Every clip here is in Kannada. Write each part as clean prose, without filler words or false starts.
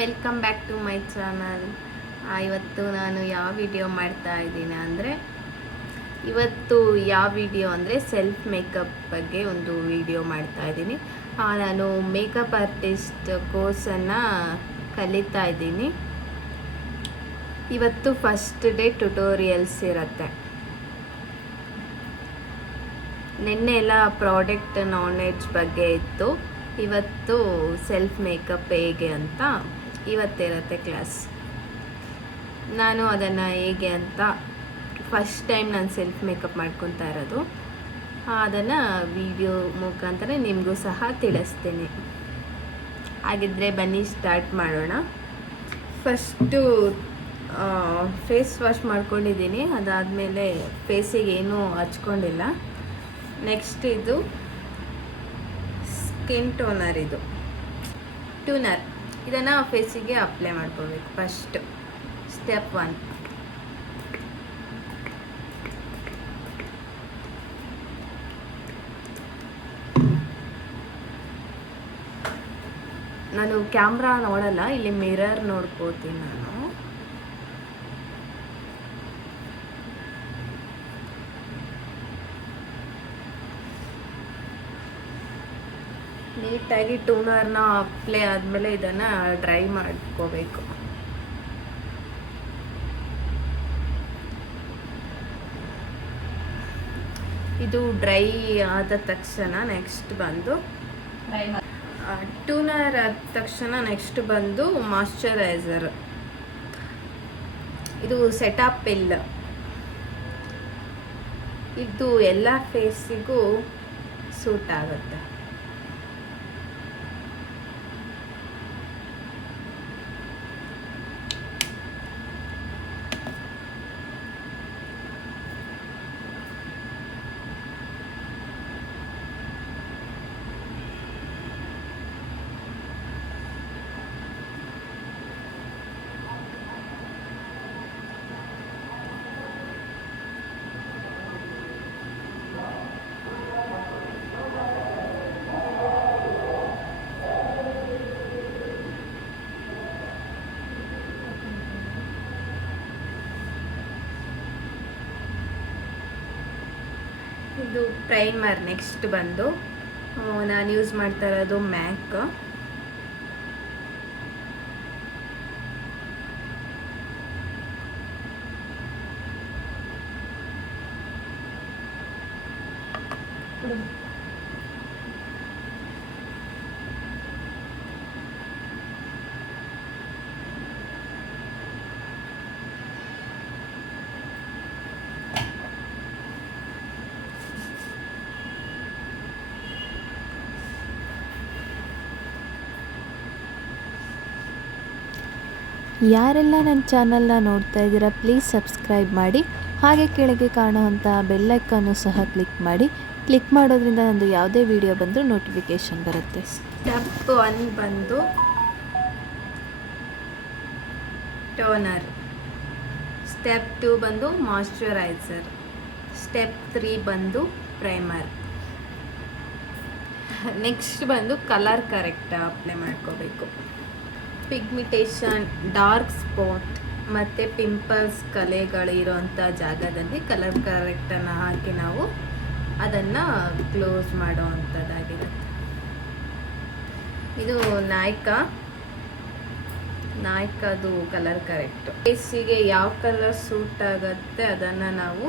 Welcome back to my channel. ಇವತ್ತು ನಾನು ಯಾವ ವಿಡಿಯೋ ಮಾಡ್ತಾ ಇದ್ದೀನಿ ಅಂದರೆ ಸೆಲ್ಫ್ ಮೇಕಪ್ ಬಗ್ಗೆ ಒಂದು ವಿಡಿಯೋ ಮಾಡ್ತಾ ಇದ್ದೀನಿ. ನಾನು ಮೇಕಪ್ ಆರ್ಟಿಸ್ಟ್ ಕೋರ್ಸನ್ನು ಕಲಿತಾ ಇದ್ದೀನಿ. ಇವತ್ತು ಫಸ್ಟ್ ಡೇ ಟ್ಯುಟೋರಿಯಲ್ಸ್ ಇರುತ್ತೆ. ನಿನ್ನೆ ಎಲ್ಲ ಪ್ರಾಡಕ್ಟ್ ನಾಲೆಡ್ಜ್ ಬಗ್ಗೆ ಇತ್ತು. ಇವತ್ತು ಸೆಲ್ಫ್ ಮೇಕಪ್ ಹೇಗೆ ಅಂತ ಇವತ್ತಿರುತ್ತೆ ಕ್ಲಾಸ್. ನಾನು ಅದನ್ನು ಹೇಗೆ ಅಂತ ಫಸ್ಟ್ ಟೈಮ್ ನಾನು ಸೆಲ್ಫ್ ಮೇಕಪ್ ಮಾಡ್ಕೊತಾ ಇರೋದು. ಅದನ್ನು ವಿಡಿಯೋ ಮುಖಾಂತರ ನಿಮಗೂ ಸಹ ತಿಳಿಸ್ತೀನಿ. ಹಾಗಿದ್ರೆ ಬನ್ನಿ ಸ್ಟಾರ್ಟ್ ಮಾಡೋಣ. ಫಸ್ಟು ಫೇಸ್ ವಾಶ್ ಮಾಡ್ಕೊಂಡಿದ್ದೀನಿ. ಅದಾದಮೇಲೆ ಫೇಸಿಗೆ ಏನೂ ಹಚ್ಕೊಂಡಿಲ್ಲ. ನೆಕ್ಸ್ಟ್ ಇದು ಸ್ಕಿನ್ ಟೋನರ್. ಇದು ಟೂನರ್, ಇದನ್ನು ಫೇಸಿಗೆ ಅಪ್ಲೈ ಮಾಡ್ಕೋಬೇಕು. First step 1. ನಾನು ಕ್ಯಾಮ್ರಾ ನೋಡಲ್ಲ, ಇಲ್ಲಿ ಮಿರರ್ ನೋಡ್ಕೋತೀನಿ ನಾನು. ನೀಟಾಗಿ ಟೂನರ್ನ ಅಪ್ಲೈ ಆದಮೇಲೆ ಇದನ್ನು ಡ್ರೈ ಮಾಡ್ಕೋಬೇಕು. ಇದು ಡ್ರೈ ಆದ ತಕ್ಷಣ ನೆಕ್ಸ್ಟ್ ಬಂದು ಟೂನರ್ ಆದ ತಕ್ಷಣ ನೆಕ್ಸ್ಟ್ ಬಂದು ಮಾಯ್ಶ್ಚರೈಸರ್. ಇದು ಸೆಟಪ್ ಇಲ್ಲ. ಇದು ಎಲ್ಲ ಫೇಸಿಗೂ ಸೂಟ್ ಆಗುತ್ತೆ. ಇದು ಪ್ರೈಮರ್. ನೆಕ್ಸ್ಟ್ ಬಂದು ನಾನು ಯೂಸ್ ಮಾಡ್ತಾ ಇರೋದು ಮ್ಯಾಕ್. ಯಾರೆಲ್ಲ ನನ್ನ ಚಾನಲ್ನ ನೋಡ್ತಾ ಇದ್ದೀರಾ ಪ್ಲೀಸ್ ಸಬ್ಸ್ಕ್ರೈಬ್ ಮಾಡಿ. ಹಾಗೆ ಕೆಳಗೆ ಕಾಣುವಂಥ ಬೆಲ್ಲೈಕನ್ನು ಸಹ ಕ್ಲಿಕ್ ಮಾಡಿ. ಕ್ಲಿಕ್ ಮಾಡೋದ್ರಿಂದ ನಂದು ಯಾವುದೇ ವಿಡಿಯೋ ಬಂದರೂ ನೋಟಿಫಿಕೇಷನ್ ಬರುತ್ತೆ. ಸ್ಟೆಪ್ 1 ಬಂದು ಟೋನರ್. ಸ್ಟೆಪ್ 2 ಬಂದು ಮಾಯ್ಶ್ಚರೈಸರ್. ಸ್ಟೆಪ್ 3 ಬಂದು ಪ್ರೈಮರ್. ನೆಕ್ಸ್ಟ್ ಬಂದು ಕಲರ್ ಕರೆಕ್ಟ್ ಅಪ್ಲೈ ಮಾಡ್ಕೋಬೇಕು. ಪಿಗ್ಮಿಟೇಷನ್, ಡಾರ್ಕ್ ಸ್ಪಾಟ್ ಮತ್ತು ಪಿಂಪಲ್ಸ್ ಕಲೆಗಳು ಇರೋವಂಥ ಜಾಗದಲ್ಲಿ ಕಲರ್ ಕರೆಕ್ಟನ್ನು ಹಾಕಿ ನಾವು ಅದನ್ನು ಕ್ಲೋಸ್ ಮಾಡೋ ಅಂಥದ್ದಾಗಿರುತ್ತೆ. ಇದು ನಾಯ್ಕದು ಕಲರ್ ಕರೆಕ್ಟು. ಫೇಸಿಗೆ ಯಾವ ಕಲರ್ ಸೂಟ್ ಆಗುತ್ತೆ ಅದನ್ನು ನಾವು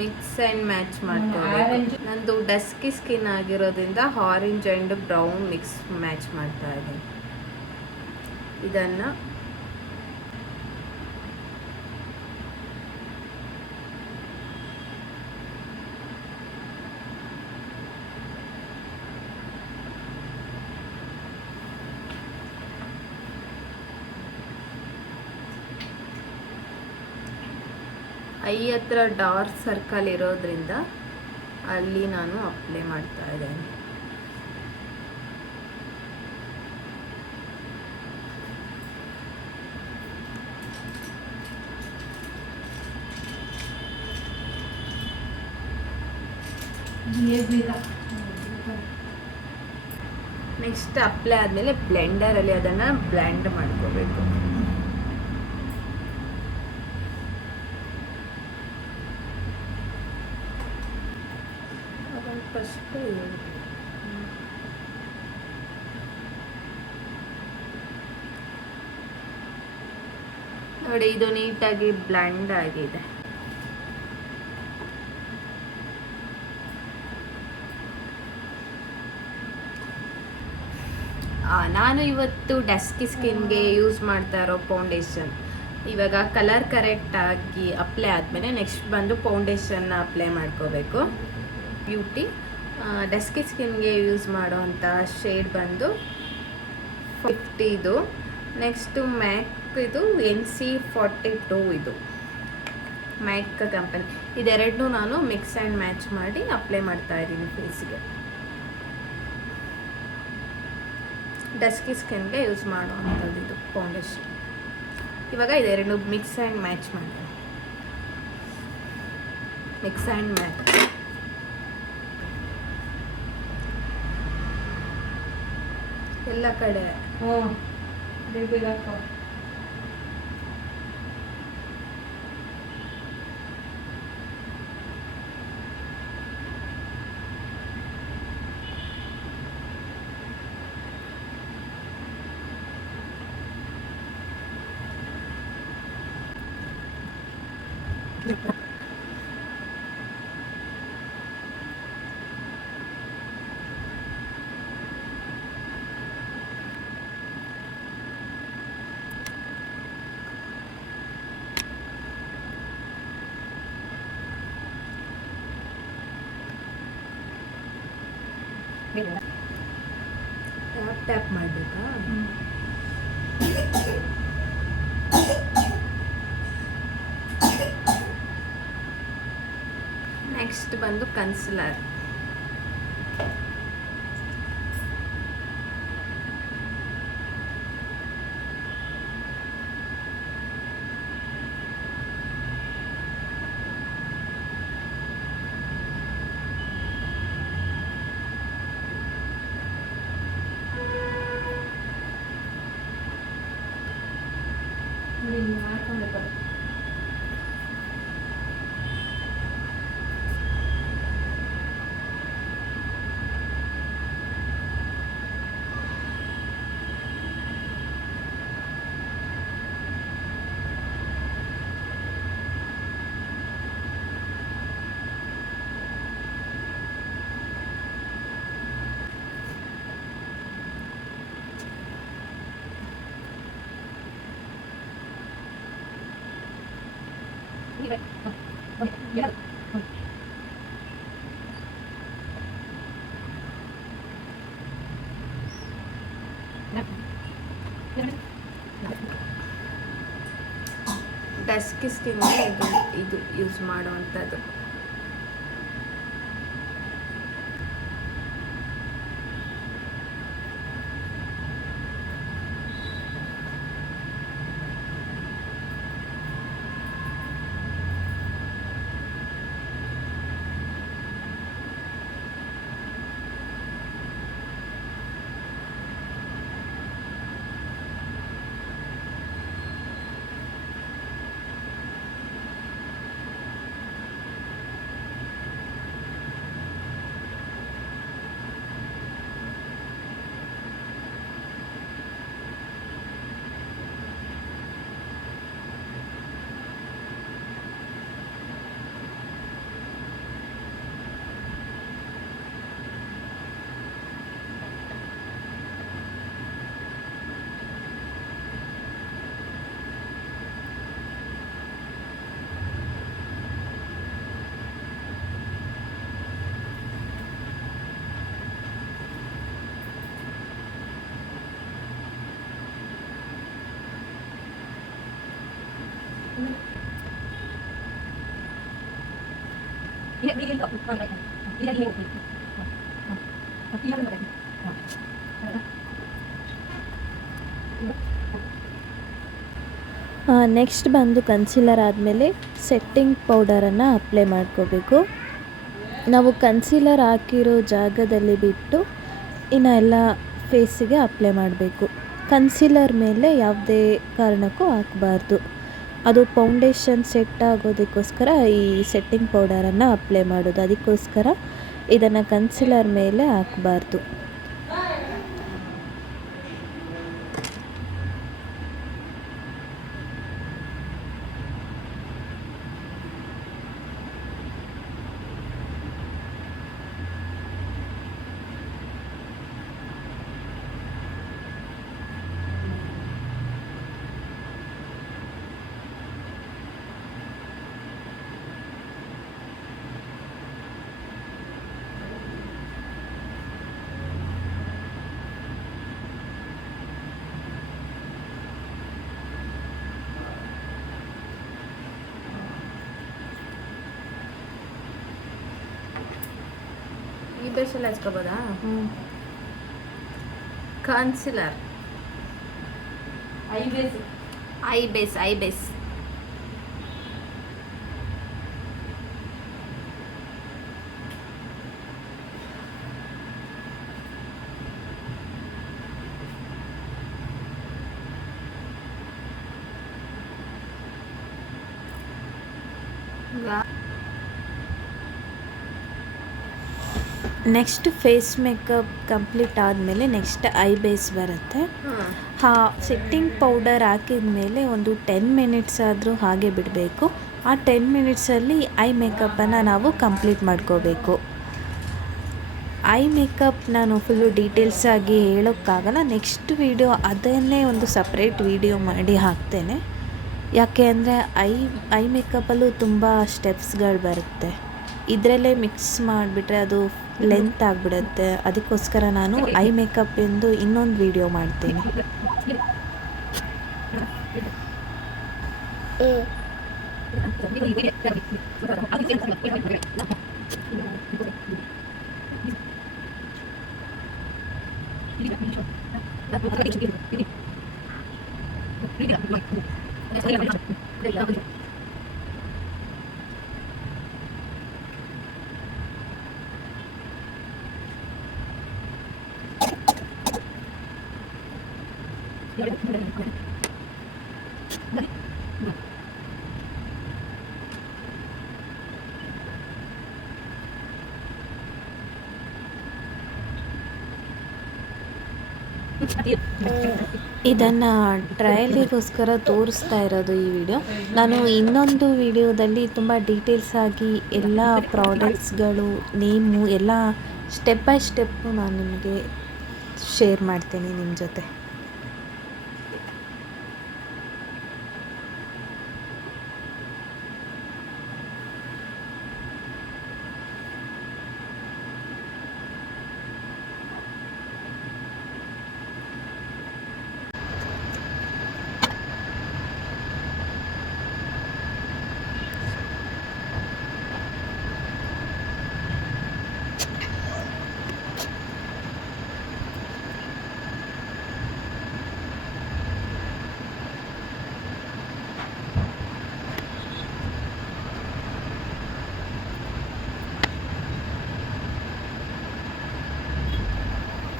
ಮಿಕ್ಸ್ ಆ್ಯಂಡ್ ಮ್ಯಾಚ್ ಮಾಡ್ಕೋಬೇಕು. ನಂದು ಡಸ್ಕಿ ಸ್ಕಿನ್ ಆಗಿರೋದ್ರಿಂದ orange and brown mix match ಮಾಡ್ತಾ ಇದ್ದೀನಿ. ಇದನ್ನು ಐ ಹತ್ರ ಡಾರ್ಕ್ ಸರ್ಕಲ್ ಇರೋದ್ರಿಂದ ಅಲ್ಲಿ ನಾನು ಅಪ್ಲೈ ಮಾಡ್ತಾ ಇದ್ದೇನೆ. ನೆಕ್ಸ್ಟ್ ಅಪ್ಲೈ ಆದಮೇಲೆ ಬ್ಲೆಂಡರಲ್ಲಿ ಅದನ್ನು ಬ್ಲೆಂಡ್ ಮಾಡ್ಕೋಬೇಕು. ಫಸ್ಟು ನೋಡಿ, ಇದು ನೀಟಾಗಿ ಬ್ಲೆಂಡ್ ಆಗಿದೆ. ನಾನು ಇವತ್ತು ಡಸ್ಕಿ ಸ್ಕಿನ್ಗೆ ಯೂಸ್ ಮಾಡ್ತಾ ಇರೋ ಫೌಂಡೇಶನ್. ಇವಾಗ ಕಲರ್ ಕರೆಕ್ಟಾಗಿ ಅಪ್ಲೈ ಆದಮೇಲೆ ನೆಕ್ಸ್ಟ್ ಬಂದು ಫೌಂಡೇಶನ್ನ ಅಪ್ಲೈ ಮಾಡ್ಕೋಬೇಕು. ಬ್ಯೂಟಿ ಡಸ್ಕಿ ಸ್ಕಿನ್ಗೆ ಯೂಸ್ ಮಾಡೋವಂಥ ಶೇಡ್ ಬಂದು 50. ನೆಕ್ಸ್ಟು ಮ್ಯಾಕ್ ಇದು NC42. ಇದು ಮ್ಯಾಕ್ ಕಂಪನಿ. ಇದೆರಡನ್ನೂ ನಾನು ಮಿಕ್ಸ್ ಆ್ಯಂಡ್ ಮ್ಯಾಚ್ ಮಾಡಿ ಅಪ್ಲೈ ಮಾಡ್ತಾ ಇದ್ದೀನಿ ಫೇಸಿಗೆ. ಡಸ್ಕಿ ಸ್ಕಿನ್ಗೆ ಯೂಸ್ ಮಾಡುವಂಥದ್ದು ಇದು ಫೌಂಡೇಶನ್. ಇವಾಗ ಇದೆರಡು ಮಿಕ್ಸ್ ಆ್ಯಂಡ್ ಮ್ಯಾಚ್ ಮಾಡಿ, ಮಿಕ್ಸ್ ಆ್ಯಂಡ್ ಮ್ಯಾಚ್. ಎಲ್ಲ ಕಡೆ ಟ್ಯಾಪ್ ಮಾಡಬೇಕಾ? ನೆಕ್ಸ್ಟ್ ಬಂದು ಕನ್ಸಿಲರ್. ಡಸ್ಕಿ ಸ್ಕಿನ್ಗೆ ಇದು ಯೂಸ್ ಮಾಡುವಂಥದ್ದು. ನೆಕ್ಸ್ಟ್ ಬಂದು ಕನ್ಸೀಲರ್ ಆದಮೇಲೆ ಸೆಟ್ಟಿಂಗ್ ಪೌಡರನ್ನು ಅಪ್ಲೈ ಮಾಡ್ಕೋಬೇಕು. ನಾವು ಕನ್ಸೀಲರ್ ಹಾಕಿರೋ ಜಾಗದಲ್ಲಿ ಬಿಟ್ಟು ಇನ್ನು ಎಲ್ಲ ಫೇಸಿಗೆ ಅಪ್ಲೈ ಮಾಡಬೇಕು. ಕನ್ಸೀಲರ್ ಮೇಲೆ ಯಾವುದೇ ಕಾರಣಕ್ಕೂ ಹಾಕಬಾರ್ದು. ಅದು ಫೌಂಡೇಶನ್ ಸೆಟ್ ಆಗೋದಕ್ಕೋಸ್ಕರ ಈ ಸೆಟ್ಟಿಂಗ್ ಪೌಡರನ್ನು ಅಪ್ಲೈ ಮಾಡೋದು. ಅದಕ್ಕೋಸ್ಕರ ಇದನ್ನು ಕನ್ಸೀಲರ್ ಮೇಲೆ ಹಾಕಬಾರ್ದು. ಈ ಬೇಸಲ್ಲಿ ಹಚ್ಕೋಬೋದಾ? Concealer eye base next face makeup complete ಆದಮೇಲೆ ನೆಕ್ಸ್ಟ್ ಐ ಬೇಸ್ ಬರುತ್ತೆ. ಸೆಟ್ಟಿಂಗ್ ಪೌಡರ್ ಹಾಕಿದ ಮೇಲೆ ಒಂದು 10 ಮಿನಿಟ್ಸ್ ಆದರೂ ಹಾಗೆ ಬಿಡಬೇಕು. ಆ 10 ಮಿನಿಟ್ಸಲ್ಲಿ ಐ ಮೇಕಪ್ಪನ್ನು ನಾವು ಕಂಪ್ಲೀಟ್ ಮಾಡ್ಕೋಬೇಕು. ಐ ಮೇಕಪ್ ನಾನು ಫುಲ್ಲು ಡೀಟೇಲ್ಸ್ ಆಗಿ ಹೇಳೋಕ್ಕಾಗಲ್ಲ. ನೆಕ್ಸ್ಟ್ ವಿಡಿಯೋ ಅದನ್ನೇ ಒಂದು ಸಪ್ರೇಟ್ ವಿಡಿಯೋ ಮಾಡಿ ಹಾಕ್ತೇನೆ. ಯಾಕೆ ಅಂದರೆ ಐ ಮೇಕಪ್ಪಲ್ಲೂ ತುಂಬ ಸ್ಟೆಪ್ಸ್ಗಳು ಬರುತ್ತೆ. ಇದರಲ್ಲೇ ಮಿಕ್ಸ್ ಮಾಡಿಬಿಟ್ರೆ ಅದು ಲೆಂತ್ ಆಗಿಬಿಡುತ್ತೆ. ಅದಕ್ಕೋಸ್ಕರ ನಾನು ಐ ಮೇಕಪ್ ಎಂದು ಇನ್ನೊಂದು ವಿಡಿಯೋ ಮಾಡ್ತೀನಿ. ಇದನ್ನು ಟ್ರಯಲಿಗೋಸ್ಕರ ತೋರಿಸ್ತಾ ಇರೋದು ಈ ವಿಡಿಯೋ. ನಾನು ಇನ್ನೊಂದು ವಿಡಿಯೋದಲ್ಲಿ ತುಂಬ ಡೀಟೇಲ್ಸ್ ಆಗಿ ಎಲ್ಲ ಪ್ರಾಡಕ್ಟ್ಸ್ಗಳು ನೇಮು ಎಲ್ಲ ಸ್ಟೆಪ್ ಬೈ ಸ್ಟೆಪ್ಪು ನಾನು ನಿಮಗೆ ಶೇರ್ ಮಾಡ್ತೀನಿ ನಿಮ್ಮ ಜೊತೆ.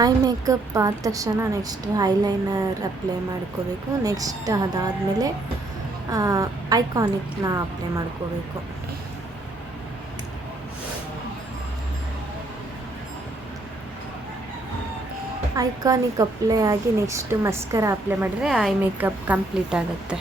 ಐ ಮೇಕಪ್ ಆದ ತಕ್ಷಣ ನೆಕ್ಸ್ಟ್ ಐಲೈನರ್ ಅಪ್ಲೈ ಮಾಡ್ಕೋಬೇಕು. ನೆಕ್ಸ್ಟ್ ಅದಾದಮೇಲೆ ಐಕಾನಿಕ್ನ ಅಪ್ಲೈ ಮಾಡ್ಕೋಬೇಕು. ಐಕಾನಿಕ್ ಅಪ್ಲೈ ಆಗಿ ನೆಕ್ಸ್ಟ್ ಮಸ್ಕರ ಅಪ್ಲೈ ಮಾಡಿದರೆ ಐ ಮೇಕಪ್ ಕಂಪ್ಲೀಟ್ ಆಗುತ್ತೆ.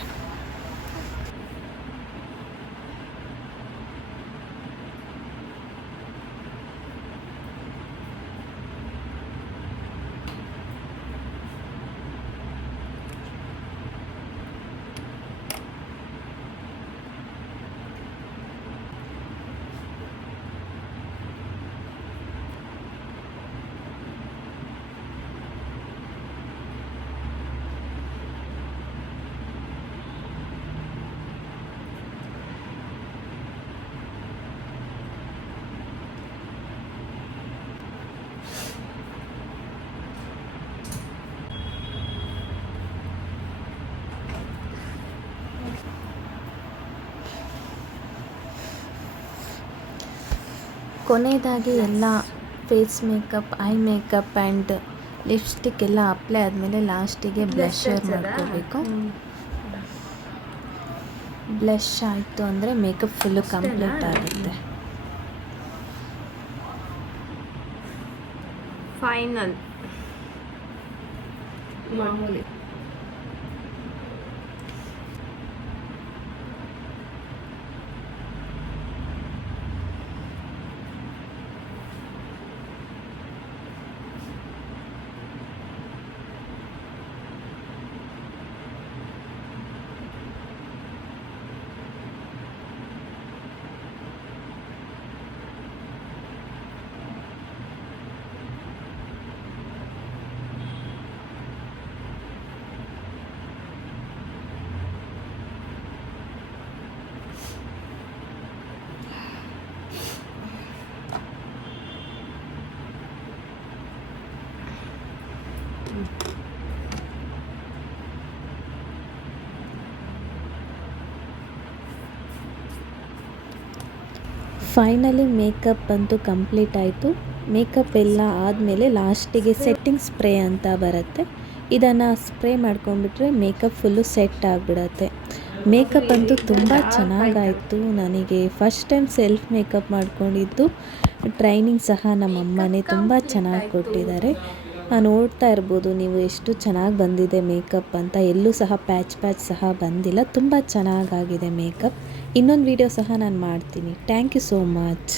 ಕೊನೆಯದಾಗಿ ಎಲ್ಲ face makeup, eye makeup and lipstick ಎಲ್ಲ ಅಪ್ಲೈ ಆದಮೇಲೆ ಲಾಸ್ಟಿಗೆ ಬ್ಲಷರ್ ಮಾಡ್ಕೋಬೇಕು. ಬ್ಲಷ್ ಆಯಿತು ಅಂದರೆ ಮೇಕಪ್ ಫುಲ್ಲು ಕಂಪ್ಲೀಟ್ ಆಗುತ್ತೆ. ಫೈನಲ್ ಫೈನಲಿ ಮೇಕಪ್ ಅಂತೂ ಕಂಪ್ಲೀಟ್ ಆಯಿತು. ಮೇಕಪ್ ಎಲ್ಲ ಆದಮೇಲೆ ಲಾಸ್ಟಿಗೆ ಸೆಟ್ಟಿಂಗ್ ಸ್ಪ್ರೇ ಅಂತ ಬರುತ್ತೆ. ಇದನ್ನು ಸ್ಪ್ರೇ ಮಾಡ್ಕೊಂಡ್ಬಿಟ್ರೆ ಮೇಕಪ್ ಫುಲ್ಲು ಸೆಟ್ ಆಗಿಬಿಡತ್ತೆ. ಮೇಕಪ್ ಅಂತೂ ತುಂಬ ಚೆನ್ನಾಗಾಯಿತು. ನನಗೆ ಫಸ್ಟ್ ಟೈಮ್ ಸೆಲ್ಫ್ ಮೇಕಪ್ ಮಾಡ್ಕೊಂಡಿದ್ದು. ಟ್ರೈನಿಂಗ್ ಸಹ ನಮ್ಮಮ್ಮನೇ ತುಂಬ ಚೆನ್ನಾಗಿ ಕೊಟ್ಟಿದ್ದಾರೆ. ನೋಡ್ತಾ ಇರ್ಬೋದು ನೀವು ಎಷ್ಟು ಚೆನ್ನಾಗಿ ಬಂದಿದೆ ಮೇಕಪ್ ಅಂತ. ಎಲ್ಲೂ ಸಹ ಪ್ಯಾಚ್ ಸಹ ಬಂದಿಲ್ಲ. ತುಂಬ ಚೆನ್ನಾಗಾಗಿದೆ ಮೇಕಪ್. ಇನ್ನೊಂದು ವಿಡಿಯೋ ಸಹ ನಾನು ಮಾಡ್ತೀನಿ. Thank you so much.